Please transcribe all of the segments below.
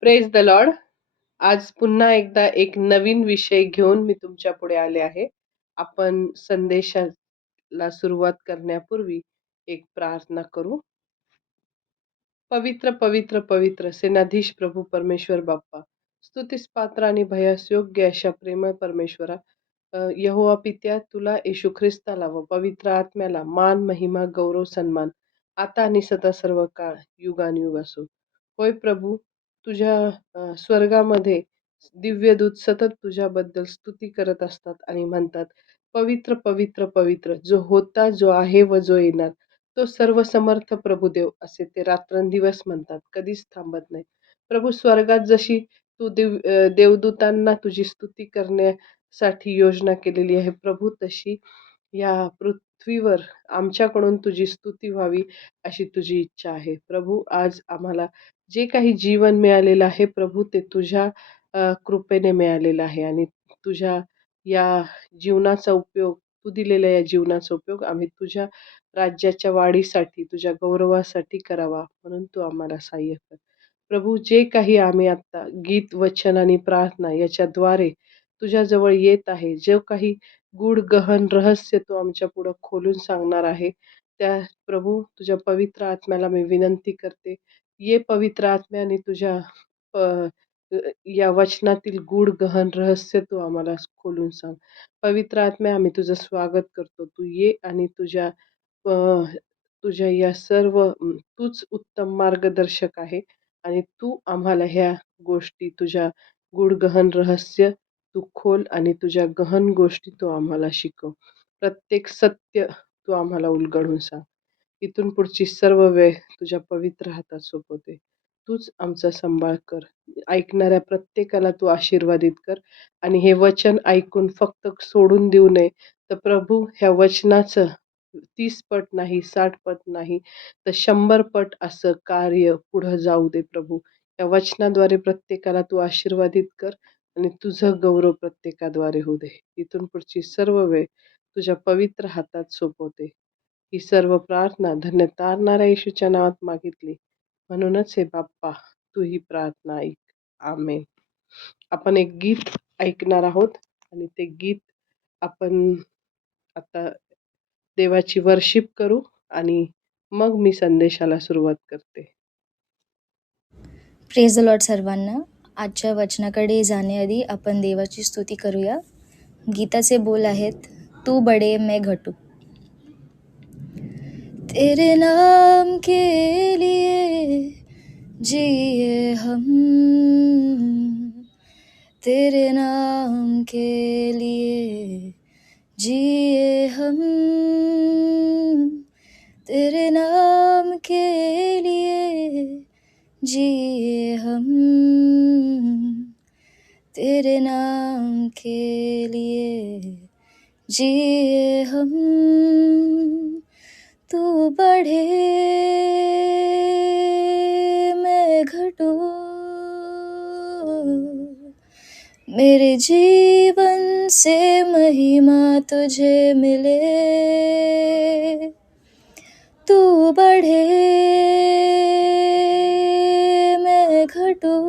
Praise the Lord. आज पुन्हा एकदा एक नवीन विषय घेऊन मी तुमच्या पुढे आले आहे. आपण संदेशाला सुरुवात करण्यापूर्वी एक प्रार्थना करू. पवित्र पवित्र पवित्र सेनाधीश प्रभू परमेश्वर बाप्पा, स्तुतीस पात्र आणि भयास योग्य अशा प्रेमळ परमेश्वरा, यहोवा पित्या, तुला येशू ख्रिस्ताला व पवित्र आत्म्याला मान महिमा गौरव सन्मान आता आणि सदा सर्व काळ युगानुयुग असो. होय प्रभू, तुझ्या स्वर्गामध्ये दिव्यदूत सतत तुझ्याबद्दल स्तुती करत असतात आणि म्हणतात, पवित्र पवित्र पवित्र, जो होता, जो आहे व जो येणार, तो सर्वसमर्थ प्रभुदेव, असे ते रात्रंदिवस म्हणतात, कधीच थांबत नाही. प्रभू, स्वर्गात जशी तू देवदूतांना तुझी स्तुती करण्यासाठी योजना केलेली आहे प्रभू, तशी या पृथ्वीवर आमच्याकडून तुझी स्तुती व्हावी अशी तुझी इच्छा आहे. प्रभू, आज आम्हाला जे काही जीवन मिळालेलं आहे प्रभू, ते तुझ्या कृपेने मिळालेलं आहे आणि तुझ्या या जीवनाचा उपयोग, तू दिलेल्या या जीवनाचा उपयोग आम्ही तुझ्या राज्याच्या वाढीसाठी, तुझ्या गौरवासाठी करावा, म्हणून तू आम्हाला सहाय्य कर. प्रभू, जे काही आम्ही आता गीत, वचन आणि प्रार्थना याच्याद्वारे तुझ्याजवळ येत आहे, जे काही गूढ गहन रहस्य तू आमच्या पुढं खोलून सांगणार आहे, त्या प्रभू तुझ्या पवित्र आत्म्याला मी विनंती करते, ये पवित्र आत्म्याने तुझ्या अ, अ, या वचनातील गूढ गहन रहस्य तू आम्हाला खोलून सांग. पवित्र आत्म्या, आम्ही तुझं स्वागत करतो. तू ये आणि अ, तुझ्या या सर्व तूच उत्तम मार्गदर्शक आहे आणि तू आम्हाला ह्या गोष्टी, तुझ्या गूढ गहन रहस्य तू खोल आणि तुझ्या गहन गोष्टी तू आम्हाला शिकव. प्रत्येक सत्य तू आम्हाला उलगडून सांग. इथून पुढची सर्व वेळ तुझ्या पवित्र हातात सोपवते. तूच आमचा सांभाळ कर. ऐकणाऱ्या प्रत्येकाला तू आशीर्वादित कर आणि हे वचन ऐकून फक्त सोडून देऊ नये, तर प्रभू ह्या वचनाचं 30 पट नाही, 60 पट नाही, तर 100 पट असं कार्य पुढं जाऊ दे प्रभू. या वचनाद्वारे प्रत्येकाला तू आशीर्वादित कर आणि तुझं गौरव प्रत्येकाद्वारे होऊ दे. इथून पुढची सर्व वेळ तुझ्या पवित्र हातात सोपवते. ही सर्व प्रार्थना धन्य तारणाऱ्या येशूच्या नावात मागितली, म्हणूनच हे बाप्पा, तू ही प्रार्थना ऐक. आमेन. आपण एक गीत ऐकणार आहोत आणि ते गीत आपण आता देवाची वर्शिप करू आणि मग मी संदेशाला सुरुवात करते. प्रेज द लॉर्ड सर्वांना. आजच्या वचनाकडे जाण्याआधी आपण देवाची स्तुती करूया. गीताचे बोल आहेत, तू बडे मैं घटू. तेरे नाम के लिए जिए हम, तेरे नाम के लिए जिए हम, तेरे नाम के लिए जिए हम, तेरे नाम के लिए जिए हम. तू बढ़े मैं घटूं, मेरे जीवन से महिमा तुझे मिले. तू बढ़े मैं घटूं,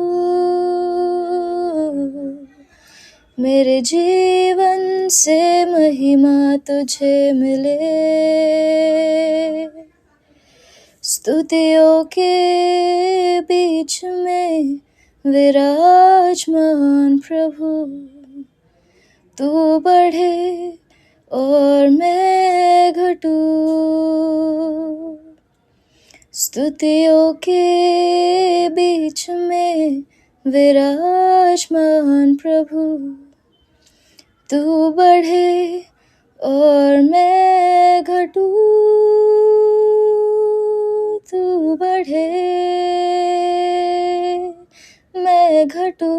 मेरे जीवन से महिमा तुझे मिले. स्तुतियों के बीच में विराजमान प्रभु, तू बढ़े और मैं घटूं. स्तुतियों के बीच में विराजमान प्रभु, तू बढ़े और मैं घटूं. तू बढ़े मैं घटूं,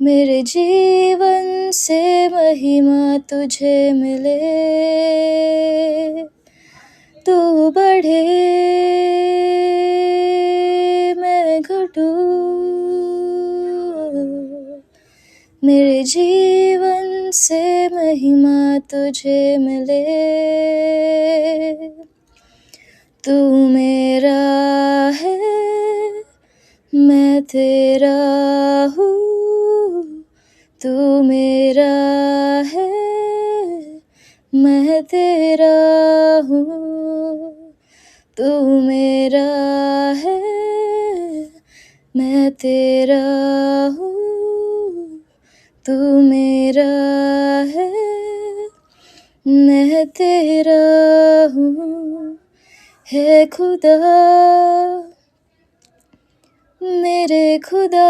मेरे जीवन से महिमा तुझे मिले. तू बढ़े मैं घटूं, मेरे जीवन से महिमा तुझे मिले. तू मेरा है मैं तेरा हूँ, तू मेरा है, मैं तेरा हूँ, तू मेरा है, मैं तेरा हूँ, तू मेरा है, मैं तेरा हूँ। है खुदा मेरे खुदा,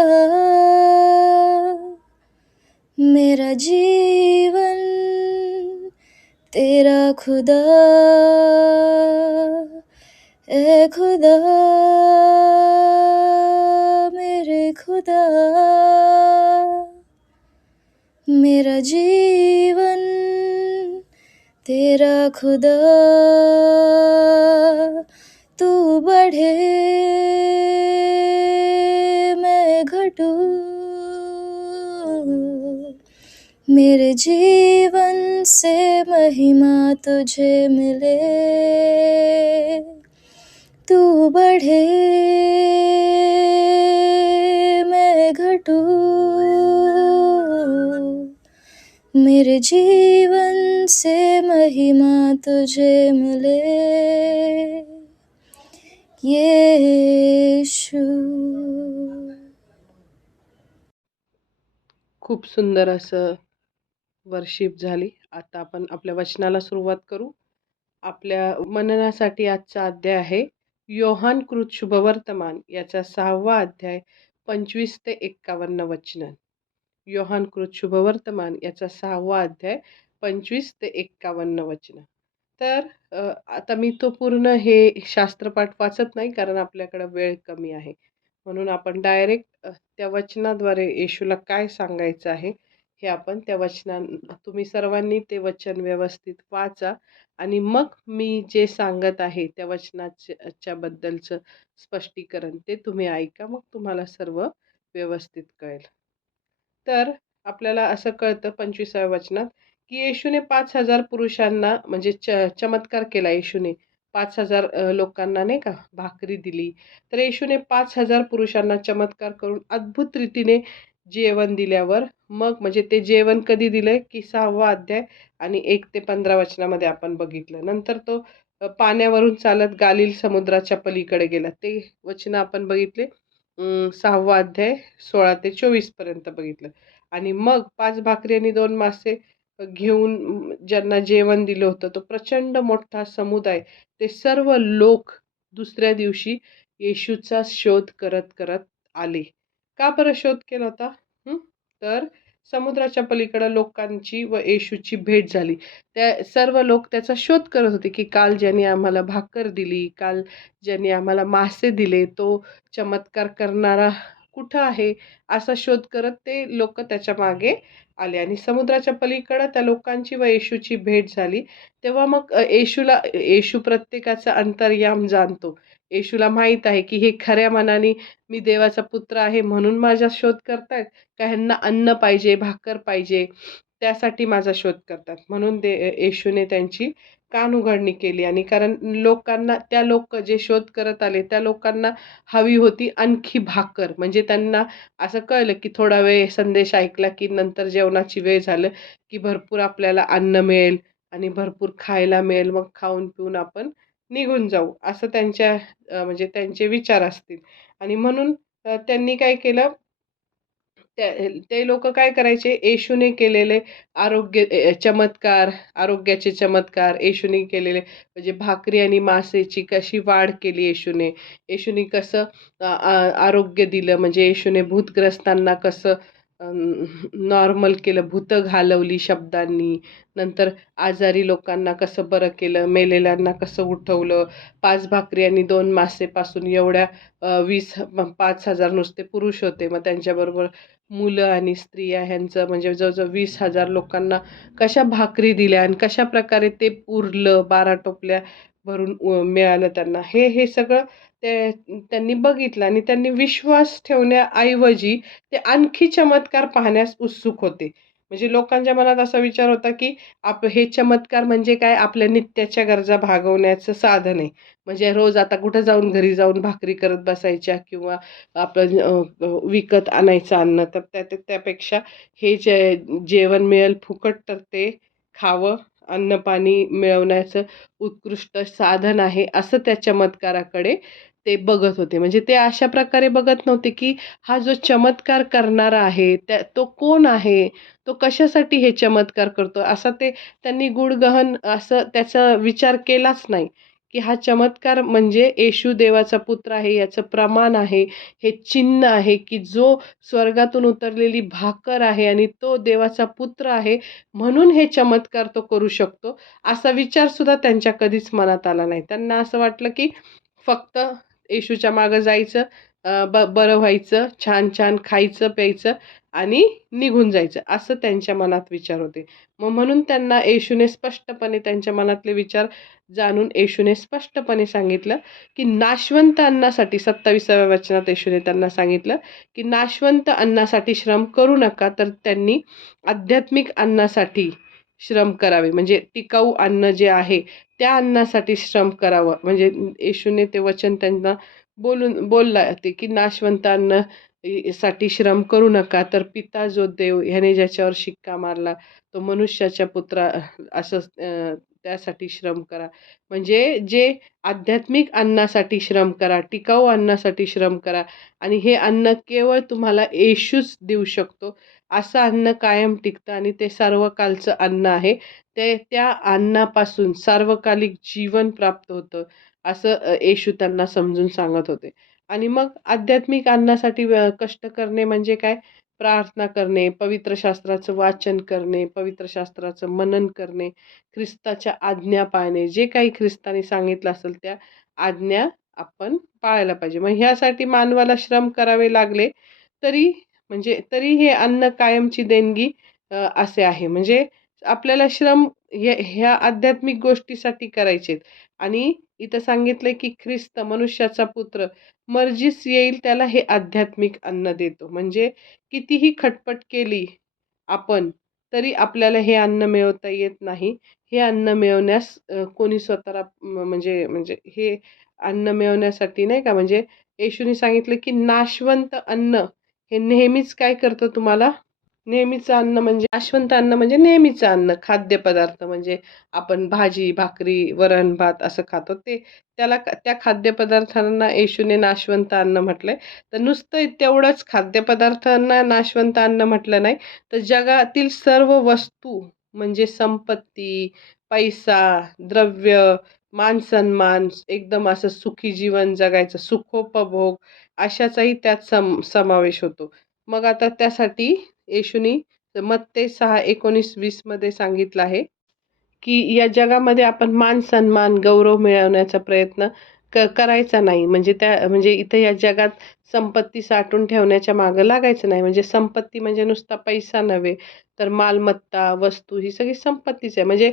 मेरा जीवन तेरा खुदा, ए खुदा मेरे खुदा, मेरा जीवन तेरा खुदा। तू बढ़े मैं घटूं, मेरे जीवन से महिमा तुझे मिले। तू बढ़े मैं घटूं, मेरे जीवन से महिमा तुझे मिले। येशू। खूप सुंदर असं वर्शिप झाली. आता आपण आपल्या वचनाला सुरुवात करू. आपल्या मननासाठी आजचा अध्याय आहे योहानकृत शुभवर्तमान याचा 6वा अध्याय 25 ते 51 वचनं. योहानकृत शुभवर्तमान याचा 6वा अध्याय 25 ते 51 वचनं. तर आता मी तो पूर्ण हे शास्त्रपाठ वाचत नाही कारण आपल्याकडे वेळ कमी आहे. म्हणून आपण डायरेक्ट त्या वचनाद्वारे येशूला काय सांगायचं आहे हे आपण त्या तुम्ही सर्वांनी ते वचन व्यवस्थित वाचा आणि मग मी जे सांगत आहे त्या वचनाच्या बद्दलचं स्पष्टीकरण ते तुम्ही ऐका. मग तुम्हाला सर्व व्यवस्थित कळेल. तर आपल्याला असं कळतं 25व्या वचनात, की येशूने 5,000 पुरुषांना म्हणजे चमत्कार केला येशूने. 5,000 लोकांना नाही का भाकरी दिली. तर येशूने 5,000 पुरुषांना चमत्कार करून अद्भुत रीतीने जेवण दिल्यावर मग म्हणजे ते जेवण कधी दिलंय, की 6वा अध्याय आणि 1 ते 15 वचनामध्ये आपण बघितलं. नंतर तो पाण्यावरून चालत गालील समुद्राच्या पलीकडे गेला. ते वचनं आपण बघितले. 6वा अध्याय 16 ते 24 पर्यंत बघितलं. आणि मग 5 भाकरी आणि 2 मासे घेऊन ज्यांना जेवण दिलं होतं, तो प्रचंड मोठा समुदाय, ते सर्व लोक दुसऱ्या दिवशी येशूचा शोध करत करत आले. का बरं शोध केला होता? तर समुद्राच्या पलीकडं लोकांची व येशूची भेट झाली. त्या सर्व लोक त्याचा शोध करत होते, की काल ज्यांनी आम्हाला भाकर दिली, काल ज्यांनी आम्हाला मासे दिले, तो चमत्कार करणारा कुठं आहे? असा शोध करत ते लोकं त्याच्या मागे आले आणि समुद्राच्या पलीकडं त्या लोकांची व येशूची भेट झाली. तेव्हा मग येशू प्रत्येकाचा अंतर्याम जाणतो. येशूला माहीत आहे, की हे खऱ्या मनाने मी देवाचा पुत्र आहे म्हणून माझा शोध करतायत, का ह्यांना अन्न पाहिजे, भाकर पाहिजे, त्यासाठी माझा शोध करतात. म्हणून येशूने त्यांची कानउघडणी केली आणि कारण त्या लोक जे शोध करत आले, त्या लोकांना हवी होती आणखी भाकर. म्हणजे त्यांना असं कळलं, की थोडा वेळ संदेश ऐकला, की नंतर जेवणाची वेळ झालं, की भरपूर आपल्याला अन्न मिळेल आणि भरपूर खायला मिळेल. मग खाऊन-पिऊन आपण निघून जाऊ, असं म्हणजे त्यांचे विचार असतील आणि म्हणून त्यांनी काय केलं, ते लोकं काय करायचे, येशूने केलेले चमत्कार, आरोग्याचे चमत्कार, येशूने केलेले म्हणजे भाकरी आणि मासेची कशी वाढ केली येशूने, येशूने कसं आरोग्य दिलं, म्हणजे येशूने भूतग्रस्तांना कसं नॉर्मल केलं, भूतं घालवली शब्दांनी. नंतर आजारी लोकांना कसं बरं केलं, मेलेल्यांना कसं उठवलं. 5 भाकरी आणि 2 मासेपासून एवढ्या 5,000 नुसते पुरुष होते. मग त्यांच्याबरोबर मुलं आणि स्त्रिया ह्यांचं म्हणजे जवळ-जवळ 20,000 लोकांना कशा भाकरी दिल्या आणि कशाप्रकारे ते उरलं, 12 टोपल्या भरून मिळालं त्यांना. हे सगळं त्यांनी बघितलं आणि त्यांनी विश्वास ठेवण्याऐवजी ते आणखी चमत्कार पाहण्यास उत्सुक होते. म्हणजे लोकांच्या मनात असा विचार होता, की हे चमत्कार म्हणजे काय आपल्या नित्याच्या गरजा भागवण्याचं साधन आहे. म्हणजे रोज आता कुठं जाऊन घरी जाऊन भाकरी करत बसायच्या किंवा आपलं विकत आणायचं अन्न. तर त्यापेक्षा हे जेवण मिळेल फुकट तर ते खावं. अन्न-पाणी मिळवण्याचं उत्कृष्ट साधन आहे, असं त्या चमत्काराकडे ते बघत होते. म्हणजे ते अशा प्रकारे बघत नव्हते, की हा जो चमत्कार करणारा आहे, तो कोण आहे? तो कशासाठी हे चमत्कार करतो? असा त्यांनी गूढ-गहन असं त्याचा विचार केलाच नाही, की हा चमत्कार म्हणजे येशू देवाचा पुत्र आहे, याचं प्रमाण आहे. हे चिन्ह आहे, की जो स्वर्गातून उतरलेली भाकर आहे आणि तो देवाचा पुत्र आहे, म्हणून हे चमत्कार तो करू शकतो. असा विचारसुद्धा त्यांच्या कधीच मनात आला नाही. त्यांना असं वाटलं, की फक्त येशूच्या मागं जायचं, बरं व्हायचं, छान-छान खायचं, प्यायचं आणि निघून जायचं, असं त्यांच्या मनात विचार होते. म्हणून त्यांना येशूने स्पष्टपणे त्यांच्या मनातले विचार जाणून येशूने स्पष्टपणे सांगितलं, की नाशवंत अन्नासाठी 27व्या वचनात येशूने त्यांना सांगितलं, की नाशवंत अन्नासाठी श्रम करू नका, तर त्यांनी आध्यात्मिक अन्नासाठी श्रम करावे. म्हणजे टिकाऊ अन्न जे आहे, त्या अन्नासाठी श्रम करावं. म्हणजे येशूने ते वचन त्यांना बोलला ते, की नाशवंत अन्न साठी श्रम करू नका, तर पिता जो देव ह्याने ज्याच्यावर शिक्का मारला, तो मनुष्याच्या पुत्रा असं त्यासाठी श्रम करा. म्हणजे जे आध्यात्मिक अन्नासाठी श्रम करा, टिकाऊ अन्नासाठी श्रम करा आणि हे अन्न केवळ तुम्हाला येशूच देऊ शकतो. असं अन्न कायम टिकतं आणि ते सर्वकालचं अन्न आहे. त्या अन्नापासून सार्वकालिक जीवन प्राप्त होतं, असं येशू त्यांना समजून सांगत होते. आणि मग आध्यात्मिक अन्नासाठी कष्ट करणे म्हणजे काय? प्रार्थना करणे, पवित्र शास्त्राचं वाचन करणे, पवित्र शास्त्राचं मनन करणे, ख्रिस्ताच्या आज्ञा पाळणे. जे काही ख्रिस्ताने सांगितलं असेल त्या आज्ञा आपण पाळायला पाहिजे. मग ह्यासाठी मानवाला श्रम करावे लागले, तरी तरी हे अन्न कायमची देणगी असे आहे. म्हणजे आपल्याला श्रम ह्या आध्यात्मिक गोष्टीसाठी करायचेत आणि इथं सांगितलंय, की ख्रिस्त मनुष्याचा पुत्र मर्जीस येईल त्याला हे आध्यात्मिक अन्न देतो. म्हणजे कितीही खटपट केली आपण, तरी आपल्याला हे अन्न मिळवता येत नाही. हे अन्न मिळवण्यास कोणी स्वतःला म्हणजे म्हणजे हे अन्न मिळवण्यासाठी नाही का, म्हणजे येशूने सांगितलं, की नाशवंत अन्न हे नेहमीच काय करतं तुम्हाला नेहमीचं अन्न म्हणजे नाशवंत अन्न म्हणजे नेहमीचं अन्न, खाद्यपदार्थ म्हणजे आपण भाजी, भाकरी, वरण-भात असं खातो ते त्या खाद्यपदार्थांना येशूने नाशवंत अन्न म्हटलंय. तर नुसतं तेवढंच खाद्यपदार्थांना नाशवंत अन्न म्हटलं नाही, तर जगातील सर्व वस्तू म्हणजे संपत्ती, पैसा, द्रव्य, मान-सन्मान, एकदम असं सुखी जीवन जगायचं, सुखोपभोग अशाचाही त्यात समावेश होतो. मग आता त्यासाठी येशूनी मत्ते 6:19-20 मध्ये सांगितलं आहे, की या जगामध्ये आपण मान-सन्मान, गौरव मिळवण्याचा प्रयत्न करायचा नाही. म्हणजे इथं या जगात संपत्ती साठवून ठेवण्याच्या मागं लागायचं नाही. म्हणजे संपत्ती म्हणजे नुसता पैसा नव्हे, तर मालमत्ता, वस्तू ही सगळी संपत्तीच आहे. म्हणजे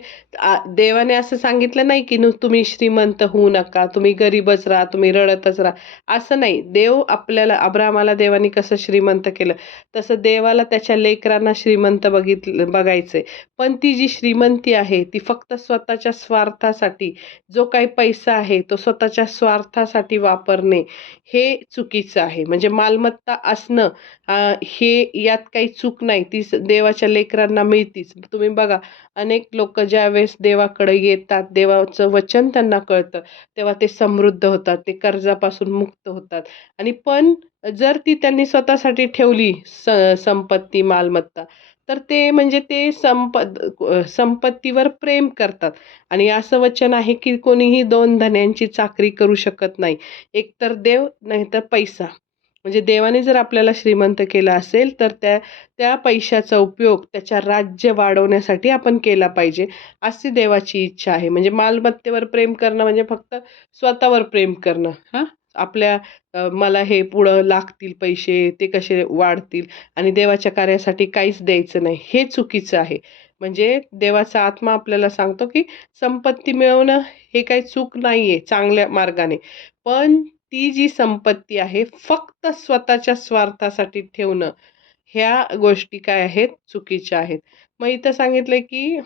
देवाने असं सांगितलं नाही, की तुम्ही श्रीमंत होऊ नका, तुम्ही गरीबच राहा, तुम्ही रडतच राहा, असं नाही. देव आपल्याला अब्राहामाला देवाने कसं श्रीमंत केलं, तसं देवाला त्याच्या लेकरांना श्रीमंत बघायचंय. पण ती जी श्रीमंती आहे, ती फक्त स्वतःच्या स्वार्थासाठी, जो काही पैसा आहे, तो स्वतःच्या स्वार्थासाठी वापरणे, हे चुकीचं आहे. म्हणजे मालमत्ता असणं हे यात काही चूक नाही. ती देवाच्या लेकरांना मिळतीच. तुम्ही बघा, अनेक लोकं ज्यावेळेस देवाकडे येतात, देवाचं वचन त्यांना कळतं, तेव्हा ते समृद्ध होतात, ते कर्जापासून मुक्त होतात. आणि पण जर ती त्यांनी स्वतःसाठी ठेवली संपत्ती, मालमत्ता, तर ते म्हणजे ते संपत्तीवर प्रेम करतात आणि असं वचन आहे, की कोणीही 2 धन्यांची चाकरी करू शकत नाही. एकतर देव नाहीतर पैसा. म्हणजे देवाने जर आपल्याला श्रीमंत केलं असेल, तर त्या त्या पैशाचा उपयोग त्याच्या राज्य वाढवण्यासाठी आपण केला पाहिजे, अशी देवाची इच्छा आहे. म्हणजे मालमत्तेवर प्रेम करणं म्हणजे फक्त स्वतःवर प्रेम करणं. मला हे पुढं लागतील पैसे, ते कसे वाढतील आणि देवाच्या कार्यासाठी काहीच द्यायचं नाही, हे चुकीचं आहे. म्हणजे देवाचा आत्मा आपल्याला सांगतो, की संपत्ती मिळवणं हे काही चूक नाहीये चांगल्या मार्गाने. पण ती जी संपत्ती आहे, फक्त स्वतःच्या स्वार्थासाठी ठेवणं, ह्या गोष्टी काय आहेत, चुकीच्या आहेत. मग इथं सांगितलंय की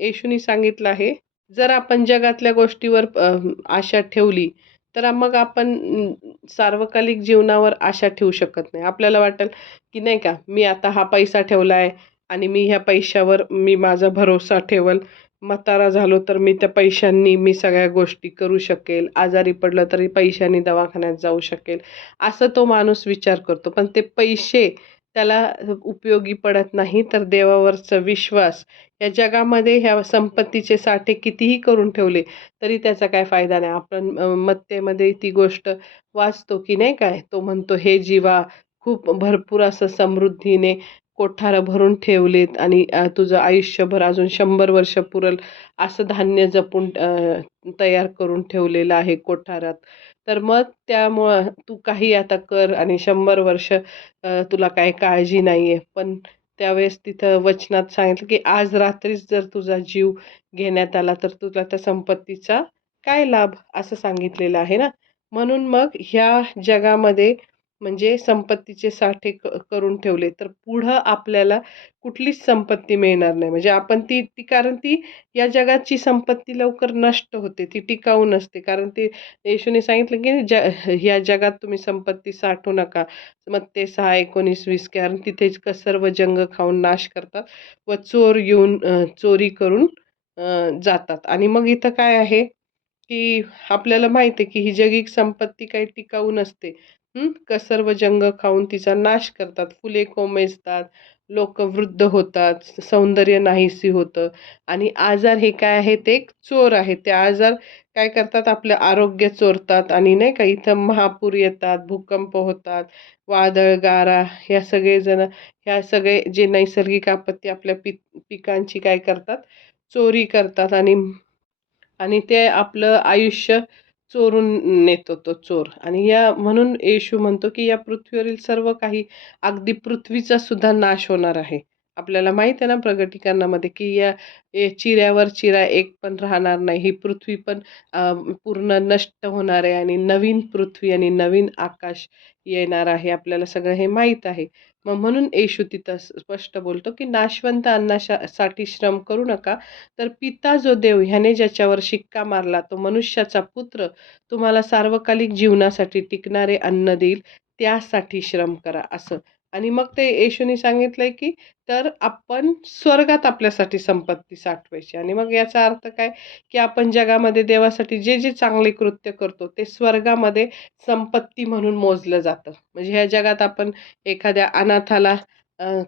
येशूनी सांगितलं आहे, जर आपण जगातल्या गोष्टीवर आशा ठेवली, तर मग आपण सार्वकालिक जीवनावर आशा ठेवू शकत नाही. आपल्याला वाटेल की नाही का, मी आता हा पैसा ठेवलाय आणि मी ह्या पैशावर मी माझा भरोसा ठेवल. म्हातारा झालो तर मी त्या पैशांनी मी सगळ्या गोष्टी करू शकेल. आजारी पडलं तरी पैशांनी दवाखान्यात जाऊ शकेल. असं तो माणूस विचार करतो. पण ते पैसे त्याला उपयोगी पडत नाही. तर देवावरचा विश्वास, या जगामध्ये ह्या संपत्तीचे साठे कितीही करून ठेवले, तरी त्याचा काही फायदा नाही. आपण मत्तेमध्ये ती गोष्ट वाचतो की नाही काय, तो म्हणतो, "हे जीवा, खूप भरपूर असं समृद्धीने कोठारं भरून ठेवलेत आणि तुझं आयुष्यभर अजून 100 वर्ष पुरेल असं धान्य जपून तयार करून ठेवलेलं आहे कोठारात. तर मग त्यामुळं तू काही आता कर आणि 100 वर्ष तुला काही काळजी नाहीये." पण त्यावेळेस तिथं वचनात सांगितलं, की आज रात्रीच जर तुझा जीव घेण्यात आला, तर तुला त्या संपत्तीचा काय लाभ? असं सांगितलेलं आहे ना. म्हणून मग ह्या जगामध्ये म्हणजे संपत्तीचे साठे करून ठेवले, तर पुढं आपल्याला कुठलीच संपत्ती मिळणार नाही. म्हणजे आपण ती ती कारण ती या जगाची संपत्ती लवकर नष्ट होते, ती टिकाऊ नसते. कारण ते येशूने सांगितलं, की ह्या जगात तुम्ही संपत्ती साठवू नका. मत्ते 6:19-20 कारण तिथेच सर्व जंग खाऊन नाश करतात व चोर येऊन चोरी करून जातात. आणि मग इथं काय आहे, की आपल्याला माहिती आहे, की ही जगिक संपत्ती काही टिकाऊ नसते. सर्व जंग खाऊन तिचा नाश करतात. फुले कोमेजतात, लोकं वृद्ध होतात, सौंदर्य नाहीसी होतं आणि आजार हे काय आहे, ते एक चोर आहे. ते आजार काय करतात, आपलं आरोग्य चोरतात आणि नाही का इथं महापूर येतात, भूकंप होतात, वादळ, गारा ह्या सगळेजण ह्या सगळे जे नैसर्गिक आपत्ती आपल्या पिकांची काय करतात, चोरी करतात आणि आणि ते आपलं आयुष्य चोरून नेतो तो चोर. आणि या म्हणून येशू म्हणतो, की या पृथ्वीवरील सर्व काही अगदी पृथ्वीचा सुद्धा नाश होणार आहे. आपल्याला माहीत आहे ना प्रकटीकरणामध्ये, की या चिऱ्यावर चिरा एक पण राहणार नाही. ही पृथ्वी पण पूर्ण नष्ट होणार आहे आणि नवीन पृथ्वी आणि नवीन आकाश येणार आहे. आपल्याला सगळं हे माहीत आहे. मग म्हणून येशू तिथं स्पष्ट बोलतो, की नाशवंत अन्नासाठी श्रम करू नका, तर पिता जो देव ह्याने ज्याच्यावर शिक्का मारला, तो मनुष्याचा पुत्र तुम्हाला सार्वकालिक जीवनासाठी टिकणारे अन्न देईल, त्यासाठी श्रम करा असं. आणि मग ते येशूने सांगितलंय, की तर आपण स्वर्गात आपल्यासाठी संपत्ती साठवायची. आणि मग याचा अर्थ काय, की आपण जगामध्ये देवासाठी जे जे चांगले कृत्य करतो, ते स्वर्गामध्ये संपत्ती म्हणून मोजलं जातं. म्हणजे ह्या जगात आपण एखाद्या अनाथाला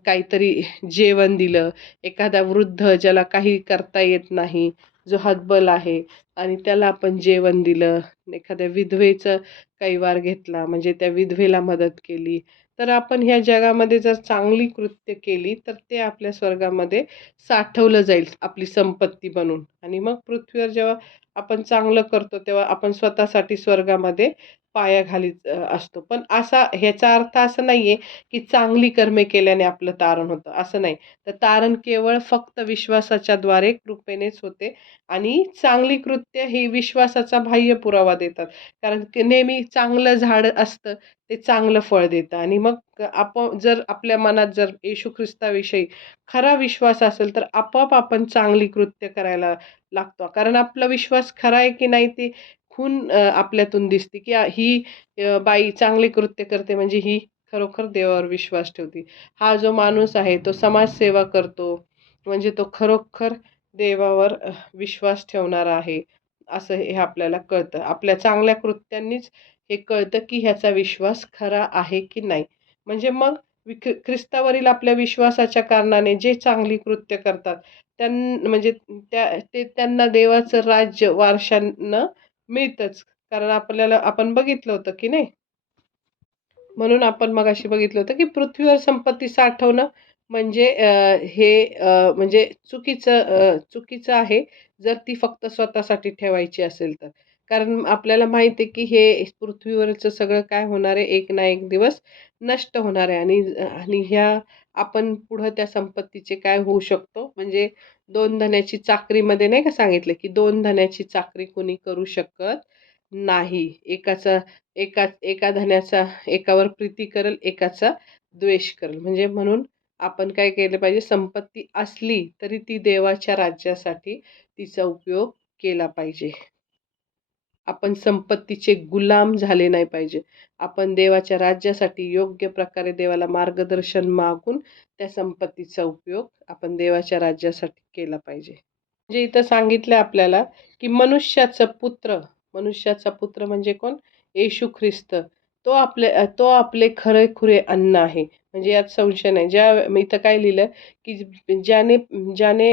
काहीतरी जेवण दिलं, एखादा वृद्ध ज्याला काही करता येत नाही, जो हतबल आहे आणि त्याला आपण जेवण दिलं, एखाद्या विधवेचं कैवार घेतला, म्हणजे त्या विधवेला मदत केली. तर आपण ह्या जगामध्ये जर चांगली कृत्य केली, तर ते आपल्या स्वर्गामध्ये साठवलं जाईल आपली संपत्ती बनून. आणि मग पृथ्वीवर जेव्हा आपण चांगलं करतो, तेव्हा आपण स्वतःसाठी स्वर्गामध्ये पाया घालीत असतो. पण ह्याचा अर्थ असा नाहीये, की चांगली कर्मे केल्याने आपलं तारण होतं, असं नाही. तर तारण केवळ फक्त विश्वासाच्या द्वारे कृपेनेच होते आणि चांगली कृत्य ही विश्वासाचा बाह्य पुरावा देतात. कारण की नेहमी चांगलं झाड असतं, ते चांगलं फळ देतं आणि मग आपण जर आपल्या मनात जर येशू ख्रिस्ताविषयी खरा विश्वास असेल, तर आपोआप आपण चांगली कृत्य करायला लागतो. कारण आपला विश्वास खरा आहे की नाही ते खून आपल्यातून दिसते, की ही बाई चांगली कृत्य करते म्हणजे ही खरोखर देवावर विश्वास ठेवते. हा जो माणूस आहे तो समाजसेवा करतो, म्हणजे तो खरोखर देवावर विश्वास ठेवणारा आहे, असं हे आपल्याला कळतं. आपल्या चांगल्या कृत्यांनीच हे कळतं, की ह्याचा विश्वास खरा आहे की नाही. म्हणजे मग ख्रिस्तावरील आपल्या विश्वासाच्या कारणाने जे चांगली कृत्य करतात, म्हणजे ते त्यांना देवाचं राज्य वारशानं मिळतंच. कारण आपण बघितलं होतं की नाही? म्हणून आपण मगाशी बघितलं होतं, की पृथ्वीवर संपत्ती साठवणं म्हणजे म्हणजे चुकीचं आहे, जर ती फक्त स्वतःसाठी ठेवायची असेल तर. कारण आपल्याला माहिती आहे, की हे पृथ्वीवरचं सगळं काय होणार आहे, एक ना एक दिवस नष्ट होणार आहे आणि आणि आपण पुढं त्या संपत्तीचे काय होऊ शकतो, म्हणजे 2 धन्याची चाकरीमध्ये नाही का सांगितलं, की 2 धन्याची चाकरी कुणी करू शकत नाही. एका धन्याचा एकावर प्रीती करेल, एकाचा द्वेष करेल. म्हणजे म्हणून आपण काय केलं पाहिजे, संपत्ती असली तरी ती देवाच्या राज्यासाठी तिचा उपयोग केला पाहिजे. आपण संपत्तीचे गुलाम झाले नाही पाहिजे. आपण देवाच्या राज्यासाठी योग्य प्रकारे देवाला मार्गदर्शन मागून त्या संपत्तीचा उपयोग आपण देवाच्या राज्यासाठी केला पाहिजे. म्हणजे इथं सांगितलं आपल्याला, की मनुष्याचा पुत्र म्हणजे कोण? येशू ख्रिस्त. तो आपले खरे-खुरे अन्न आहे. म्हणजे यात संशय नाही. मी इथं काय लिहिलं, की ज्याने ज्याने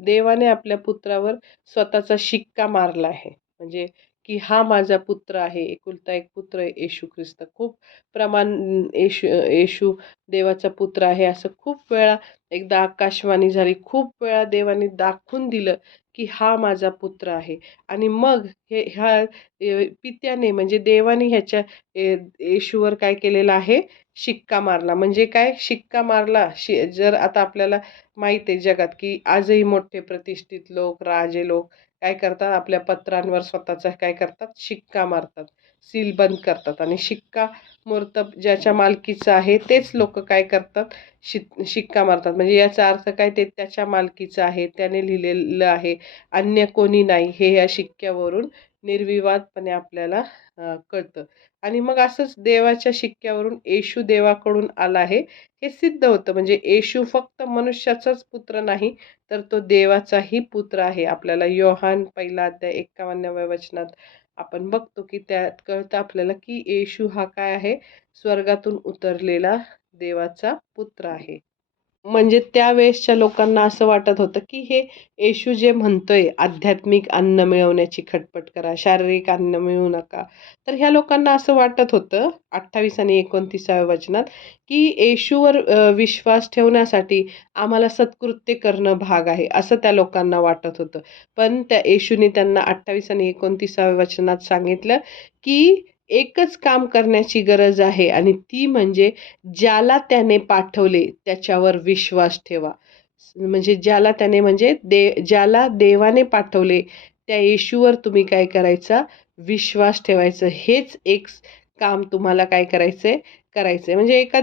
देवाने आपल्या पुत्रावर स्वतःचा शिक्का मारला आहे. म्हणजे की हा माझा पुत्र आहे, एकुलता एक पुत्र आहे येशू ख्रिस्त. खूप प्रमाण येशू देवाचा पुत्र आहे असं खूप वेळा एकदा आकाशवाणी झाली. खूप वेळा देवाने दाखवून दिलं, की हा माझा पुत्र आहे. आणि मग पित्याने म्हणजे देवाने ह्याच्या येशूवर काय केलेलं आहे? शिक्का मारला. म्हणजे काय शिक्का मारला? जर आता आपल्याला माहीत आहे जगात, की आजही मोठे प्रतिष्ठित लोक, राजे लोक काय करतात? आपल्या पत्रांवर स्वतःचा काय करतात? शिक्का मारतात. सील बंद करतात आणि शिक्का मुर्तब ज्याच्या मालकीचा आहे तेच लोकं काय करतात? शिक्का मारतात. म्हणजे याचा अर्थ काय? ते त्याच्या मालकीचं आहे, त्याने लिहिलेलं आहे, अन्य कोणी नाही, हे या शिक्क्यावरून निर्विवादपणे आपल्याला कळतं. आणि मग असंच देवाच्या शिक्क्यावरून येशू देवाकडून आला आहे, हे सिद्ध होतं. म्हणजे येशू फक्त मनुष्याचाच पुत्र नाही, तर तो देवाचाही पुत्र आहे. आपल्याला योहान 1 अध्याय 51व्या वचनात आपण बघतो, की त्यात कळतं आपल्याला, की येशू हा काय आहे? स्वर्गातून उतरलेला देवाचा पुत्र आहे. म्हणजे त्यावेळेसच्या लोकांना असं वाटत होतं, की हे येशू जे म्हणतोय आध्यात्मिक अन्न मिळवण्याची खटपट करा, शारीरिक अन्न मिळवू नका. तर ह्या लोकांना असं वाटत होतं 28 आणि 29व्या वचनात, की येशूवर विश्वास ठेवण्यासाठी आम्हाला सत्कृत्य करणं भाग आहे, असं त्या लोकांना वाटत होतं. पण त्या येशूने त्यांना 28 आणि 29व्या वचनात सांगितलं, की एकच काम करण्याची गरज आहे आणि ती म्हणजे ज्याला त्याने पाठवले त्याच्यावर विश्वास ठेवा. म्हणजे ज्याला त्याने म्हणजे ज्याला देवाने पाठवले त्या येशूवर तुम्ही काय करायचा? विश्वास ठेवायचं. हेच एक काम तुम्हाला काय करायचंय. म्हणजे एका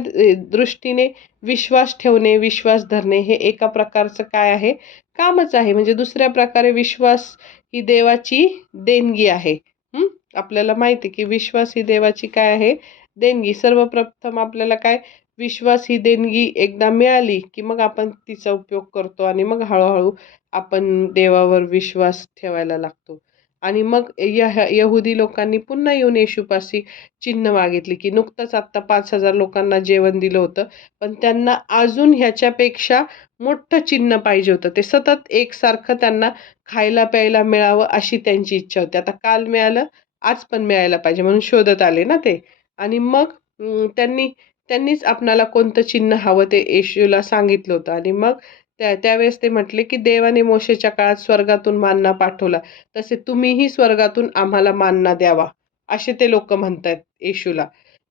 दृष्टीने विश्वास ठेवणे, विश्वास धरणे हे एका प्रकारचं काय आहे? कामच आहे. म्हणजे दुसऱ्या प्रकारे विश्वास ही देवाची देणगी आहे. हं. आपल्याला माहिती आहे, की विश्वास ही देवाची काय आहे? देणगी. सर्वप्रथम आपल्याला काय विश्वास ही देणगी एकदा मिळाली, की मग आपण तिचा उपयोग करतो आणि मग हळू-हळू आपण देवावर विश्वास ठेवायला लागतो. आणि मग यहुदी लोकांनी पुन्हा येऊन येशूपाशी चिन्ह मागितली, की नुकतंच आत्ता 5,000 लोकांना जेवण दिलं होतं, पण त्यांना अजून ह्याच्यापेक्षा मोठं चिन्ह पाहिजे होतं. ते सतत एकसारखं त्यांना खायला-प्यायला मिळावं अशी त्यांची इच्छा होती. आता काल मिळालं, आज पण मिळायला पाहिजे म्हणून शोधत आले ना ते. आणि मग त्यांनीच आपणाला कोणतं चिन्ह हवं ते येशूला सांगितलं होतं आणि मग त्यावेळेस ते म्हटले, की देवाने मोशेच्या काळात स्वर्गातून मन्ना पाठवला, तसे तुम्हीही स्वर्गातून आम्हाला मन्ना द्यावा. असे ते लोकं म्हणतायत येशूला,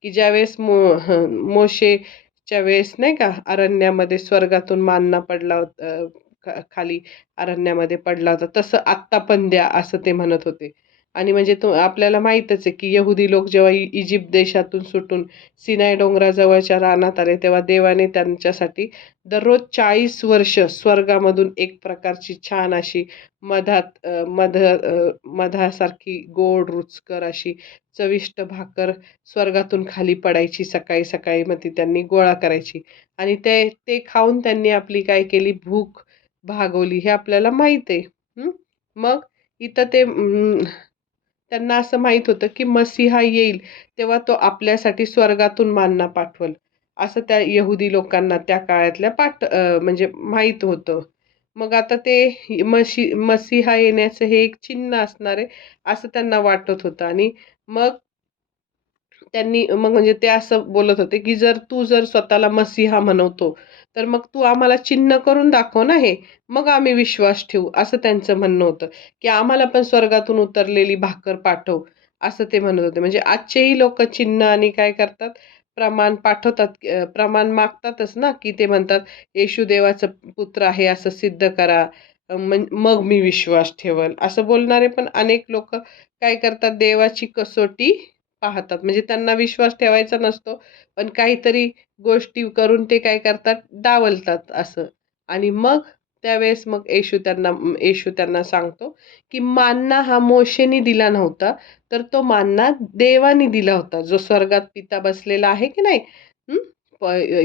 की ज्यावेळेस मोशेच्या वेळेस नाही का अरण्यामध्ये स्वर्गातून मन्ना पडला होता, खाली अरण्यामध्ये पडला होता, तसं आत्ता पण द्या असं ते म्हणत होते. आणि म्हणजे आपल्याला माहीतच आहे, की यहुदी लोक जेव्हा इजिप्त देशातून सुटून सिनाई डोंगराजवळच्या रानात आले, तेव्हा देवाने त्यांच्यासाठी दररोज 40 वर्ष स्वर्गामधून एक प्रकारची छान अशी मधासारखी गोड रुचकर अशी चविष्ट भाकर स्वर्गातून खाली पडायची सकाळी-सकाळी. मग ती त्यांनी गोळा करायची आणि ते ते खाऊन त्यांनी आपली काय केली, भूक भागवली. हे आपल्याला माहीत आहे. हं. मग इथं त्यांना असं माहीत होतं, की मसीहा येईल, तेव्हा तो आपल्यासाठी स्वर्गातून मन्ना पाठवल. असं त्या यहुदी लोकांना त्या काळातल्या म्हणजे माहीत होतं. मग आता ते मसीहा येण्याचं हे एक चिन्ह असणार आहे, असं त्यांना वाटत होतं आणि मग मग म्हणजे ते असं बोलत होते, की तू जर स्वतःला मसीहा म्हणवतो, तर मग तू आम्हाला चिन्ह करून दाखव ना हे. मग आम्ही विश्वास ठेवू, असं त्यांचं म्हणणं होतं, की आम्हाला पण स्वर्गातून उतरलेली भाकर पाठव, असं ते म्हणत होते. म्हणजे आजचेही लोकं चिन्ह आणि काय करतात, प्रमाण पाठवतात, प्रमाण मागतातच ना, की ते म्हणतात, येशू देवाचा पुत्र आहे असं सिद्ध करा. मग मी विश्वास ठेवल असं बोलणारे पण अनेक लोक काय करतात, देवाची कसोटी पाहतात. म्हणजे त्यांना विश्वास ठेवायचा नसतो, पण काहीतरी गोष्टी करून ते काय करतात, डावलतात असं. आणि मग त्यावेळेस मग येशू त्यांना सांगतो, की मान्ना हा मोशेनी दिला नव्हता, तर तो मान्ना देवानी दिला होता. जो स्वर्गात पिता बसलेला आहे की नाही, हं?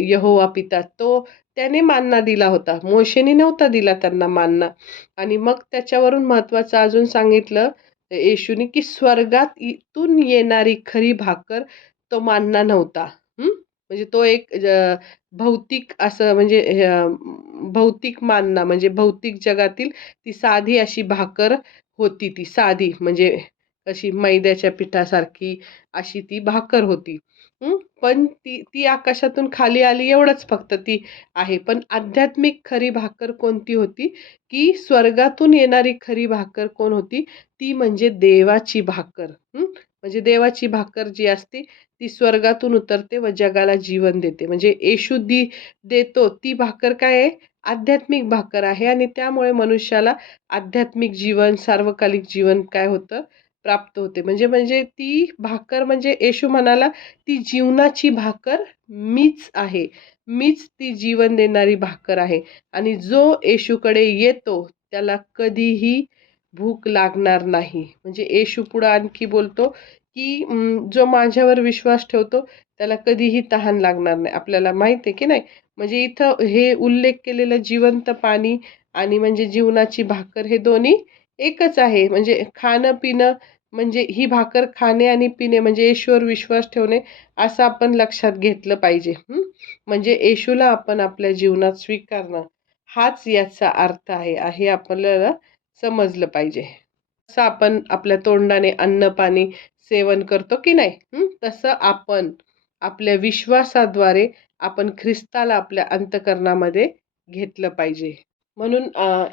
यहोवा पिता, तो त्याने मान्ना दिला होता. मोशेनी नव्हता दिला त्यांना मान्ना. आणि मग त्याच्यावरून महत्त्वाचं अजून सांगितलं येशूने, की स्वर्गातून येणारी खरी भाकर तो मान्ना नव्हता. हं. म्हणजे तो एक भौतिक असं म्हणजे भौतिक मान्ना म्हणजे भौतिक जगातील ती साधी अशी भाकर होती, ती साधी म्हणजे अशी मैद्याच्या पिठासारखी अशी ती भाकर होती. पण ती ती आकाशातून खाली आली एवढंच फक्त ती आहे. पण आध्यात्मिक खरी भाकर कोणती होती, की स्वर्गातून येणारी खरी भाकर कोण होती? ती म्हणजे देवाची भाकर. म्हणजे देवाची भाकर जी असते ती स्वर्गातून उतरते व जगाला जीवन देते. म्हणजे येशू देतो ती भाकर काय आहे? आध्यात्मिक भाकर आहे आणि त्यामुळे मनुष्याला आध्यात्मिक जीवन, सार्वकालिक जीवन काय होतं? प्राप्त होते. म्हणजे म्हणजे ती भाकर म्हणजे येशू म्हणाला, "ती जीवनाची भाकर मीच आहे. मीच ती जीवन देणारी भाकर आहे." आणि जो येशूकडे येतो त्याला कधीही भूक लागणार नाही. म्हणजे येशू पुढं आणखी बोलतो, की जो माझ्यावर विश्वास ठेवतो त्याला कधीही तहान लागणार नाही. आपल्याला माहीत आहे की नाही? म्हणजे इथं हे उल्लेख केलेलं जिवंत पाणी आणि म्हणजे जीवनाची भाकर हे दोन्ही एकच आहे. म्हणजे खाणं-पिणं म्हणजे ही भाकर खाणे आणि पिणे म्हणजे येशूवर विश्वास ठेवणे असं आपण लक्षात घेतलं पाहिजे. म्हणजे येशूला आपण आपल्या जीवनात स्वीकारणं हाच याचा अर्थ आहे, हे आपल्याला समजलं पाहिजे. जसं आपण आपल्या तोंडाने अन्न-पाणी सेवन करतो की नाही? तसं आपण आपल्या विश्वासाद्वारे आपण ख्रिस्ताला आपल्या अंतःकरणामध्ये घेतलं पाहिजे. म्हणून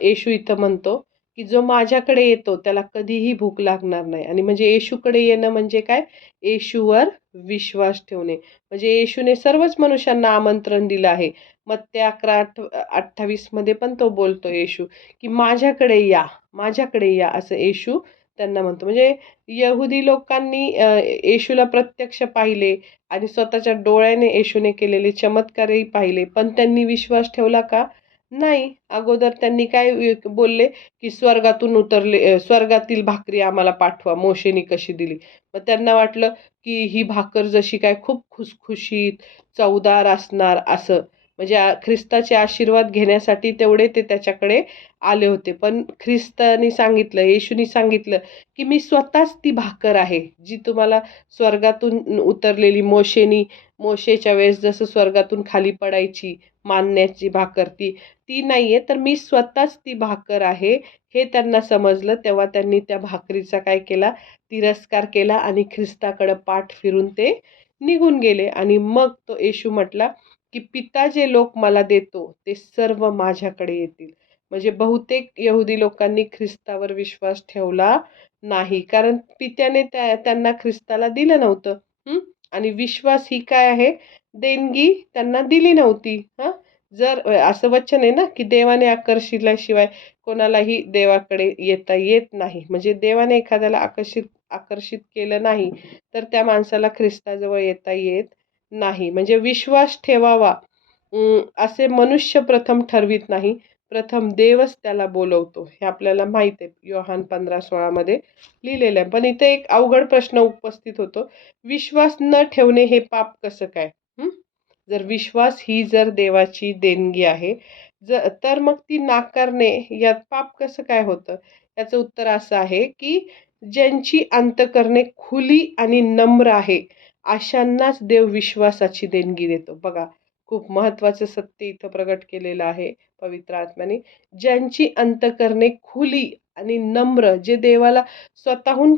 येशू इथं म्हणतो, की जो माझ्याकडे येतो त्याला कधीही भूक लागणार नाही. आणि म्हणजे येशूकडे येणं म्हणजे काय? येशूवर विश्वास ठेवणे. म्हणजे येशूने सर्वच मनुष्यांना आमंत्रण दिलं आहे. मत्ते 11:28 मध्ये पण तो बोलतो येशू, की माझ्याकडे या, माझ्याकडे या असं येशू त्यांना म्हणतो. म्हणजे यहुदी लोकांनी येशूला प्रत्यक्ष पाहिले आणि स्वतःच्या डोळ्याने येशूने केलेले चमत्कारही पाहिले. पण त्यांनी विश्वास ठेवला का? नाही. अगोदर त्यांनी काय बोलले, की स्वर्गातील भाकरी आम्हाला पाठवा, मोशेनी कशी दिली. मग त्यांना वाटलं, की ही भाकर जशी काय खूप खुसखुशीत, चवदार असणार असं. म्हणजे ख्रिस्ताचे आशीर्वाद घेण्यासाठी तेवढे ते त्याच्याकडे आले होते. पण ख्रिस्तानी सांगितलं, येशूनी सांगितलं, की मी स्वतःच ती भाकर आहे, जी तुम्हाला स्वर्गातून उतरलेली मोशेच्या वेळेस जसं स्वर्गातून खाली पडायची मान्याची भाकर ती नाहीये, तर मी स्वतःच ती भाकर आहे, हे त्यांना समजलं. तेव्हा त्यांनी त्या भाकरीचा काय केला? तिरस्कार केला आणि ख्रिस्ताकडं पाठ फिरून ते निघून गेले. आणि मग तो येशू म्हटला, की "पिता जे लोक मला देतो, ते सर्व माझ्याकडे येतील." म्हणजे बहुतेक यहुदी लोकांनी ख्रिस्तावर विश्वास ठेवला नाही. कारण पित्याने त्यांना ख्रिस्ताला दिलं नव्हतं. आणि विश्वास ही काय आहे? देणगी त्यांना दिली नव्हती. जर असं वचन आहे ना, की देवाने आकर्षिल्याशिवाय कोणालाही देवाकडे येता येत नाही. म्हणजे देवाने एखाद्याला आकर्षित आकर्षित केलं नाही, तर त्या माणसाला ख्रिस्ताजवळ येता येत नाही. म्हणजे विश्वास ठेवावा असे मनुष्य प्रथम ठरवीत नाही. प्रथम देवच त्याला बोलवतो. हे आपल्याला माहीत आहे. योहान 15:16 मध्ये लिहिलेलं आहे. पण इथे एक अवघड प्रश्न उपस्थित होतो. विश्वास न ठेवणे हे पाप कसं काय? जर देवाची देणगी आहे, तर मग ती नाकारणे यात पाप कसं काय होतं? याचं उत्तर असं आहे, की ज्यांची अंतःकरणे खुली आणि नम्र आहे, अशांनाच देव विश्वासाची देणगी देतो. बघा, खूप महत्त्वाचं सत्य इथं प्रगट केलेलं आहे पवित्र आत्म्याने. ज्यांची अंतःकरणे खुली आणि नम्र, जे देवाला स्वतःहून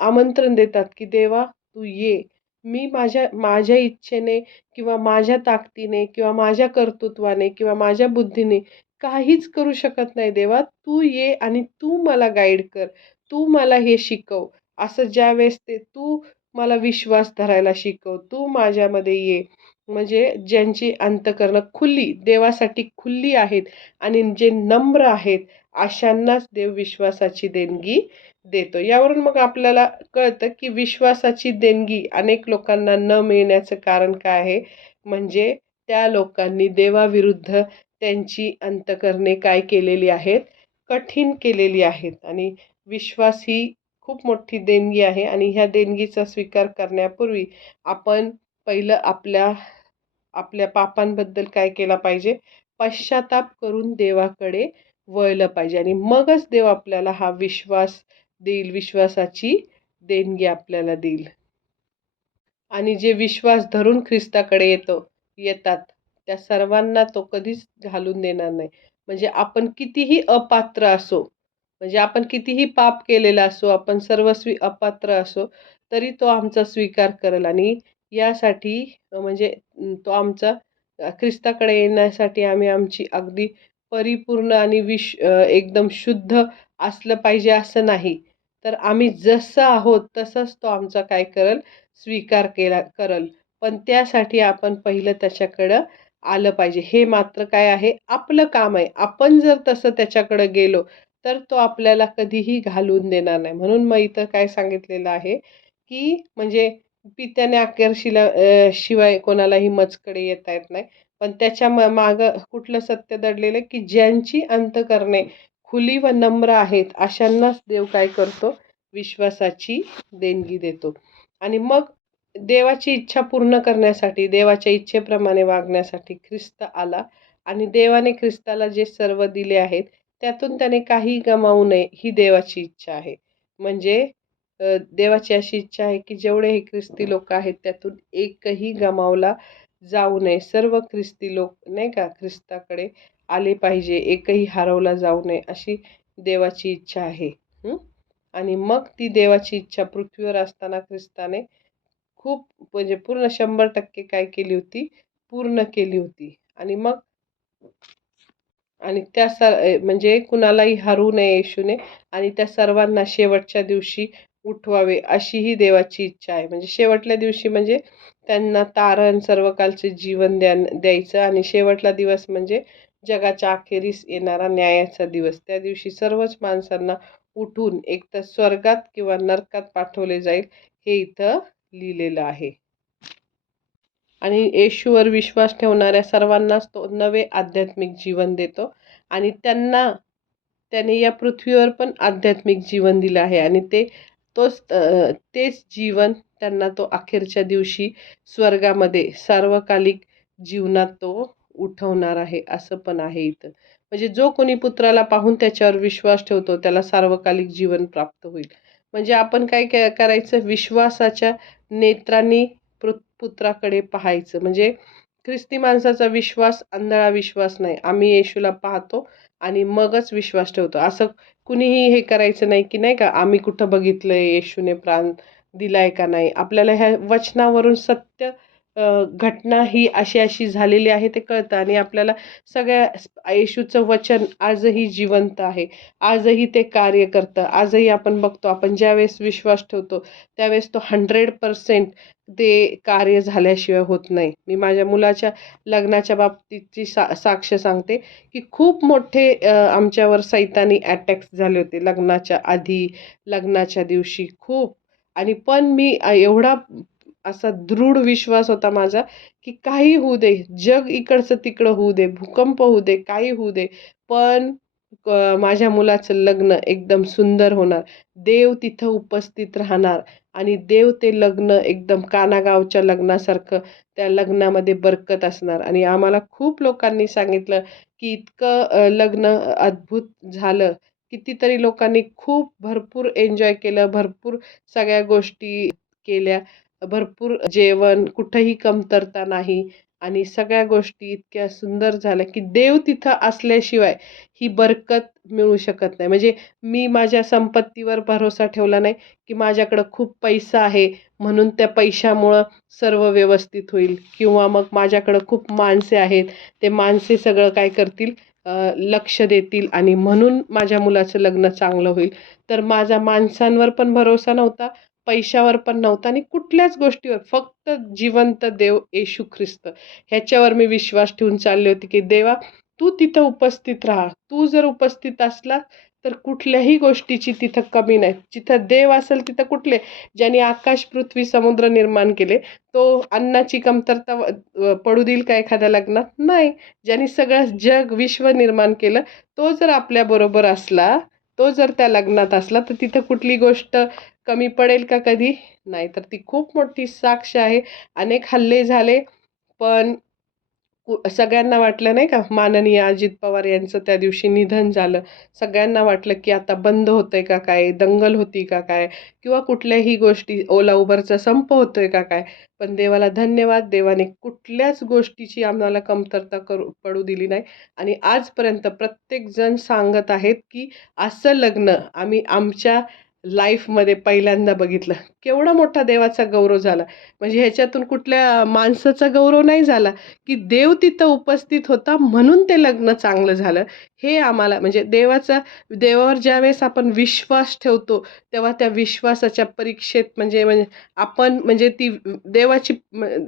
आमंत्रण देतात, की देवा तू ये. मी माझ्या माझ्या इच्छेने किंवा माझ्या ताकदीने किंवा माझ्या कर्तृत्वाने किंवा माझ्या बुद्धीने काहीच करू शकत नाही देवा. तू ये आणि तू मला गाईड कर. तू मला हे शिकव. असं ज्यावेळेस तू मला विश्वास धरायला शिकव. तू माझ्यामध्ये ये. म्हणजे ज्यांची अंतःकरणं खुली, देवासाठी खुली आहेत आणि जे नम्र आहेत, अशांनाच देव विश्वासाची देणगी देतो. यावरून मग आपल्याला कळतं, की विश्वासाची देणगी अनेक लोकांना न मिळण्याचं कारण काय आहे? म्हणजे त्या लोकांनी देवाविरुद्ध त्यांची अंतःकरणे काय केलेली आहेत? कठीण केलेली आहेत आणि विश्वास ही खूप मोठी देणगी आहे आणि ह्या देणगीचा स्वीकार करण्यापूर्वी आपण पहिलं आपल्या आपल्या पापांबद्दल काय केला पाहिजे? पश्चाताप करून देवाकडे वळलं पाहिजे आणि मगच देव आपल्याला हा विश्वास देईल, विश्वासाची देणगी आपल्याला देईल. आणि जे विश्वास धरून ख्रिस्ताकडे येतात, त्या सर्वांना तो कधीच घालून देणार नाही. म्हणजे आपण कितीही अपात्र असो, म्हणजे आपण कितीही पाप केलेला असो, आपण सर्वस्वी अपात्र असो, तरी तो आमचा स्वीकार करेल आणि यासाठी म्हणजे तो आमचा ख्रिस्ताकडे येण्यासाठी आम्ही आमची अगदी परिपूर्ण आणि एकदम शुद्ध असलं पाहिजे असं नाही. तर आम्ही जसं आहोत तसंच तो आमचा काय करेल? स्वीकार करेल. पण त्यासाठी आपण पहिलं त्याच्याकडं आलं पाहिजे. हे मात्र काय आहे? आपलं काम आहे. आपण जर तसं त्याच्याकडं गेलो, तर तो आपल्याला कधीही घालवून देणार नाही. म्हणून मग इथं काय सांगितलेलं आहे, की म्हणजे पित्याने शिवाय कोणालाही मजकडे येता येत नाही. पण त्याच्या मागं कुठलं सत्य दडलेलं आहे, की ज्यांची अंतःकरणे खुली व नम्र आहेत, अशांनाच देव काय करतो? विश्वासाची देणगी देतो. आणि मग देवाची इच्छा पूर्ण करण्यासाठी, देवाच्या इच्छेप्रमाणे वागण्यासाठी ख्रिस्त आला आणि देवाने ख्रिस्ताला जे सर्व दिले आहेत, त्यातून त्याने काही गमावू नये, ही देवाची इच्छा आहे. म्हणजे देवाची अशी इच्छा आहे, की जेवढे हे ख्रिस्ती लोकं आहेत, त्यातून एकही गमावला जाऊ नये. सर्व ख्रिस्ती लोक नाही का ख्रिस्ताकडे आले पाहिजे, एकही हरवला जाऊ नये, अशी देवाची इच्छा आहे. आणि मग ती देवाची इच्छा पृथ्वीवर असताना ख्रिस्ताने खूप म्हणजे पूर्ण 100% काय केली होती? पूर्ण केली होती. आणि मग आणि म्हणजे कुणालाही हरवू नये येशूने आणि त्या सर्वांना शेवटच्या दिवशी उठवावे, अशी ही देवाची इच्छा आहे. म्हणजे शेवटल्या दिवशी म्हणजे त्यांना तारण सर्वकालचे जीवन द्यायचं आणि शेवटला दिवस म्हणजे जगाच्या अखेरीस येणारा न्यायाचा दिवस. त्या दिवशी सर्वच माणसांना उठून एकतर स्वर्गात किंवा नरकात पाठवले जाईल, हे इथं लिहिलेलं आहे. आणि येशूवर विश्वास ठेवणाऱ्या सर्वांनाच तो नवे आध्यात्मिक जीवन देतो आणि त्याने या पृथ्वीवर पण आध्यात्मिक जीवन दिलं आहे आणि तेच जीवन त्यांना तो अखेरच्या दिवशी स्वर्गामध्ये सार्वकालिक जीवनात तो उठवणार आहे, असं पण आहे इथं. म्हणजे जो कोणी पुत्राला पाहून त्याच्यावर विश्वास ठेवतो त्याला सार्वकालिक जीवन प्राप्त होईल. म्हणजे आपण काय करायचं? विश्वासाच्या नेत्रांनी पुत्राकडे पाहायचं. म्हणजे ख्रिस्ती माणसाचा विश्वास आंधळा विश्वास नाही. आम्ही येशूला पाहतो आणि मगच विश्वास ठेवतो. असं कुणीही हे करायचं नाही, की नाही का आम्ही कुठं बघितलंय येशूने प्राण दिलाय का नाही. आपल्याला ह्या वचनावरून सत्य घटना ही अशी झालेली आहे ते कळतं आणि आपल्याला येशूचं वचन आजही जिवंत आहे. आजही ते कार्य करतं. आजही आपण बघतो, आपण ज्यावेळेस विश्वास ठेवतो त्यावेळेस तो 100% ते कार्य झाल्याशिवाय होत नाही. मी माझ्या मुलाच्या लग्नाच्या बाबतीतची साक्ष सांगते, की खूप मोठे आमच्यावर सैतानी अटॅक्स झाले होते लग्नाच्या आधी, लग्नाच्या दिवशी खूप. आणि पण मी एवढा असा दृढ विश्वास होता माझा, की काही होऊ दे, जग इकडचं तिकडं होऊ दे, भूकंप होऊ दे, काही होऊ दे, पण माझ्या मुलाचं लग्न एकदम सुंदर होणार. देव तिथं उपस्थित राहणार आणि देव ते लग्न एकदम कानागावच्या लग्नासारखं त्या लग्नामध्ये बरकत असणार. आणि आम्हाला खूप लोकांनी सांगितलं, की इतकं लग्न अद्भुत झालं. कितीतरी लोकांनी खूप भरपूर एन्जॉय केलं, भरपूर सगळ्या गोष्टी केल्या, भरपूर जेवण, कुठंही कमतरता नाही आणि सगळ्या गोष्टी इतक्या सुंदर झाल्या, की देव तिथं असल्याशिवाय ही बरकत मिळू शकत नाही. म्हणजे मी माझ्या संपत्तीवर भरोसा ठेवला नाही, की माझ्याकडं खूप पैसा आहे म्हणून त्या पैशामुळं सर्व व्यवस्थित होईल किंवा मग माझ्याकडं खूप माणसे आहेत, ते माणसे सगळं काय करतील? लक्ष देतील आणि म्हणून माझ्या मुलाचं लग्न चांगलं होईल. तर माझा माणसांवर पण भरोसा नव्हता, पैशावर पण नव्हता आणि कुठल्याच गोष्टीवर. फक्त जिवंत देव येशू ख्रिस्त ह्याच्यावर मी विश्वास ठेवून चालले होते, की देवा तू तिथं उपस्थित राहा. तू जर उपस्थित असला तर कुठल्याही गोष्टीची तिथं कमी नाही. जिथं देव असेल तिथं कुठले ज्याने आकाश, पृथ्वी, समुद्र निर्माण केले, तो अन्नाची कमतरता पडू देईल का एखाद्या लग्नात? नाही. ज्याने सगळं जग, विश्व निर्माण केलं, तो जर आपल्याबरोबर असला, तो जर त्या लग्नात असला, तर तिथं कुठली गोष्ट कमी पडेल का कधी? नाही. तर ती खूप मोठी साक्ष आहे. अनेक हल्ले झाले, पण सगळ्यांना वाटलं नाही का, माननीय अजित पवार यांचं त्या दिवशी निधन झालं. सगळ्यांना वाटलं, की आता बंद होतंय का काय? दंगल होती का काय? किंवा कुठल्याही गोष्टी ओला उबरचा संप होतोय का काय? पण देवाला धन्यवाद, देवाने कुठल्याच गोष्टीची आम्हाला कमतरता पडू दिली नाही आणि आजपर्यंत प्रत्येकजण सांगत आहेत, की असं लग्न आम्ही आमच्या लाईफमध्ये पहिल्यांदा बघितलं. केवढा मोठा देवाचा गौरव झाला. म्हणजे ह्याच्यातून कुठल्या माणसाचा गौरव नाही झाला, की देव तिथं उपस्थित होता म्हणून ते लग्न चांगलं झालं. हे आम्हाला म्हणजे देवावर ज्यावेळेस आपण विश्वास ठेवतो, तेव्हा त्या विश्वासाच्या परीक्षेत म्हणजे म्हणजे आपण म्हणजे ती देवाची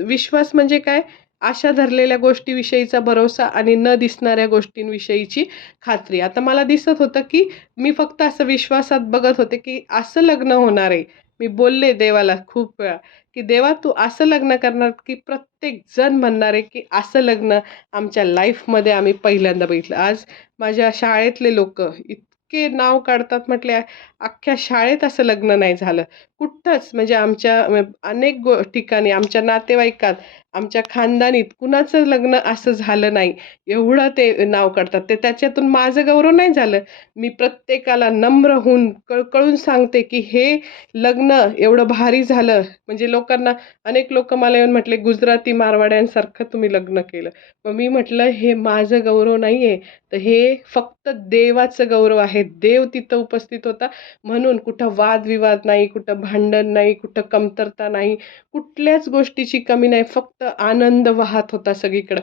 विश्वास म्हणजे काय? आशा धरलेल्या गोष्टीविषयीचा भरोसा आणि न दिसणाऱ्या गोष्टींविषयीची खात्री. आता मला दिसत होतं, की मी फक्त असं विश्वासात बघत होते, की असं लग्न होणार आहे. मी बोलले देवाला खूप वेळा, की देवा तू असं लग्न करणार, की प्रत्येक जण म्हणणार आहे, की असं लग्न आमच्या लाईफमध्ये आम्ही पहिल्यांदा बघितलं. आज माझ्या शाळेतले लोकं इतके नाव काढतात म्हटले, अख्ख्या शाळेत असं लग्न नाही झालं. कुठंच म्हणजे आमच्या अनेक ठिकाणी आमच्या नातेवाईकात, आमच्या खानदानीत कुणाचं लग्न असं झालं नाही. एवढं ते नाव काढतात. ते त्याच्यातून माझं गौरव नाही झालं. मी प्रत्येकाला नम्र होऊन कळकळून सांगते, की हे लग्न एवढं भारी झालं. म्हणजे लोकांना अनेक लोकं मला येऊन म्हटले, "गुजराती मारवाड्यांसारखं तुम्ही लग्न केलं." मग मी म्हटलं, "हे माझं गौरव नाहीये, तर हे फक्त देवाचं गौरव आहे. देव तिथं उपस्थित होता म्हणून कुठं वादविवाद नाही, कुठं भांडण नाही, कुठं कमतरता नाही, कुठल्याच गोष्टीची कमी नाही. फक्त आनंद वाहत होता सगळीकडं.